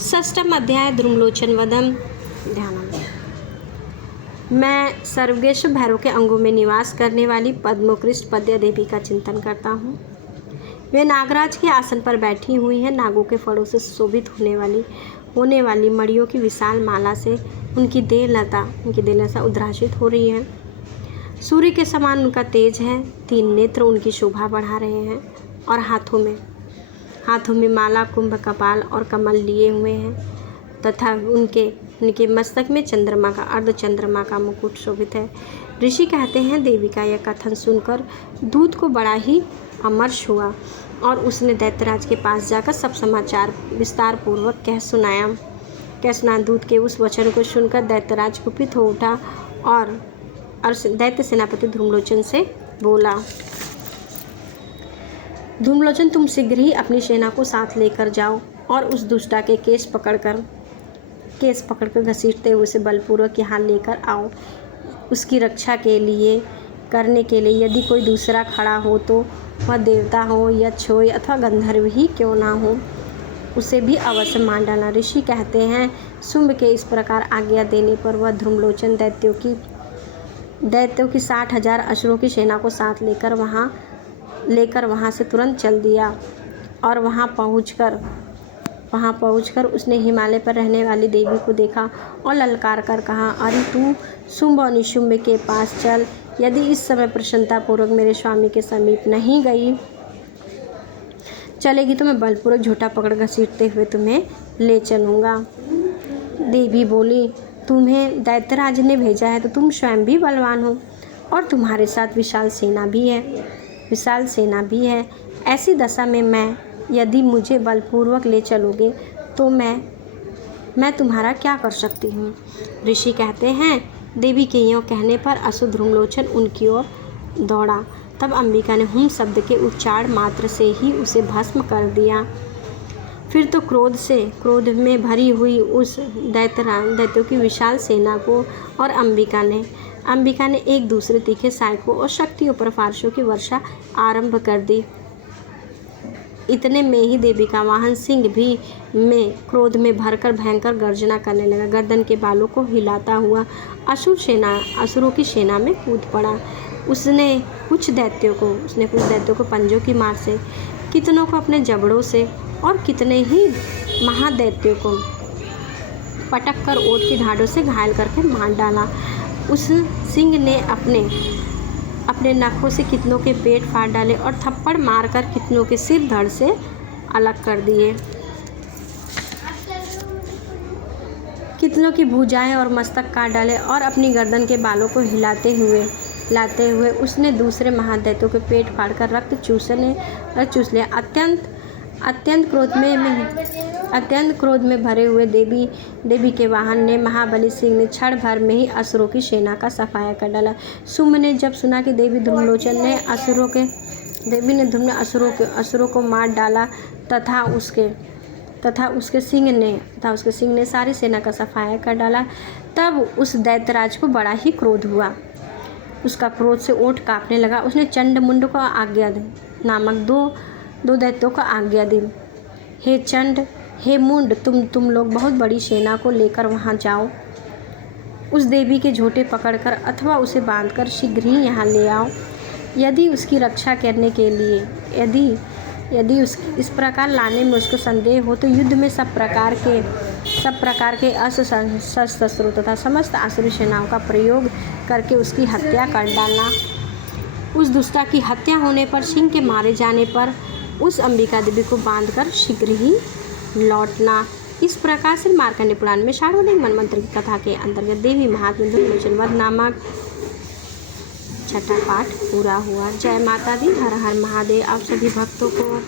षष्ठम अध्याय ध्रुमलोचन वधम। ध्यान। मैं सर्वज्ञेश्वर भैरव के अंगों में निवास करने वाली पद्मोकृष्ट पद्या देवी का चिंतन करता हूँ। वे नागराज के आसन पर बैठी हुई हैं। नागों के फड़ों से शोभित होने वाली मणियों की विशाल माला से उनकी देहलता उद्भासित हो रही है। सूर्य के समान उनका तेज है। 3 नेत्र उनकी शोभा बढ़ा रहे हैं और हाथों में माला, कुंभ, कपाल और कमल लिए हुए हैं तथा उनके मस्तक में चंद्रमा का अर्धचंद्रमा का मुकुट शोभित है। ऋषि कहते हैं, देवी का यह कथन सुनकर दूत को बड़ा ही अमर्ष हुआ और उसने दैत्यराज के पास जाकर सब समाचार विस्तार पूर्वक कह सुनाया। दूत के उस वचन को सुनकर दैत्यराज कुपित हो उठा और दैत्य सेनापति ध्रुमलोचन से बोला, ध्रुमलोचन, तुम शीघ्र ही अपनी सेना को साथ लेकर जाओ और उस दुष्टा के केस पकड़कर घसीटते हुए उसे बलपूर्वक यहाँ लेकर आओ। उसकी रक्षा करने के लिए यदि कोई दूसरा खड़ा हो तो वह देवता हो, यक्ष हो अथवा गंधर्व ही क्यों ना हो, उसे भी अवश्य मार डालना। ऋषि कहते हैं, शुंभ के इस प्रकार आज्ञा देने पर वह ध्रुमलोचन दैत्यों की 60,000 असुरों की सेना को साथ लेकर वहाँ से तुरंत चल दिया और वहाँ पहुंचकर उसने हिमालय पर रहने वाली देवी को देखा और ललकार कर कहा, अरे तू शुंभ और निशुंभ के पास चल। यदि इस समय प्रसन्नतापूर्वक मेरे स्वामी के समीप नहीं चलेगी तो मैं बलपूर्वक झूठा पकड़ घसीटते हुए तुम्हें ले चलूँगा। देवी बोली, तुम्हें दैत्यराज ने भेजा है तो तुम स्वयं भी बलवान हो और तुम्हारे साथ विशाल सेना भी है। ऐसी दशा में यदि मुझे बलपूर्वक ले चलोगे तो मैं तुम्हारा क्या कर सकती हूँ। ऋषि कहते हैं, देवी के यों कहने पर असुर ध्रुमलोचन उनकी ओर दौड़ा। तब अंबिका ने हुम शब्द के उच्चारण मात्र से ही उसे भस्म कर दिया। फिर तो क्रोध में भरी हुई उस दैत्यों की विशाल सेना को और अंबिका ने एक दूसरे तीखे सहायकों और शक्तियों पर फारसों की वर्षा आरंभ कर दी। इतने में ही देवी का वाहन सिंह भी में क्रोध में भरकर भयंकर गर्जना करने लगा। गर्दन के बालों को हिलाता हुआ असुरों की सेना में कूद पड़ा। उसने कुछ दैत्यों को पंजों की मार से, कितनों को अपने जबड़ों से और कितने ही महादैत्यों को पटक कर ओट की धाड़ों से घायल करके मार डाला। उस सिंह ने अपने नखों से कितनों के पेट फाड़ डाले और थप्पड़ मारकर कितनों के सिर धड़ से अलग कर दिए। कितनों की भुजाएं और मस्तक काट डाले और अपनी गर्दन के बालों को हिलाते हुए उसने दूसरे महादैत्यों के पेट फाड़कर रक्त चूस लिया। अत्यंत क्रोध में भरे हुए देवी के वाहन ने महाबली सिंह ने क्षण भर में ही असुरों की सेना का सफाया कर डाला। शुंभ ने जब सुना कि देवी ध्रुमलोचन ने असुरों को मार डाला तथा उसके सिंह ने सारी सेना का सफाया कर डाला, तब उस दैत्यराज को बड़ा ही क्रोध हुआ। उसका क्रोध से ओठ कांपने लगा। उसने चंड मुंड को आज्ञा दी नामक दो दैत्यों को आज्ञा दी, हे चंड, हे मुंड, तुम लोग बहुत बड़ी सेना को लेकर वहां जाओ। उस देवी के झोटे पकड़कर अथवा उसे बांधकर शीघ्र ही यहाँ ले आओ। यदि उसकी रक्षा करने के लिए यदि इस प्रकार लाने में उसको संदेह हो तो युद्ध में सब प्रकार के शस्त्रों तथा समस्त आसुरी सेनाओं का प्रयोग करके उसकी हत्या कर डालना। उस दुष्टा की हत्या होने पर, सिंह के मारे जाने पर उस अंबिका देवी को बांधकर शीघ्र ही लौटना। इस प्रकार से मार्कंडेय पुराण में सार्वजनिक मनमंत्र की कथा के अंतर्गत देवी महात्म्य ध्रुमलोचन वध नामक 6ठा पाठ पूरा हुआ। जय माता दी। हर हर महादेव। आप सभी भक्तों को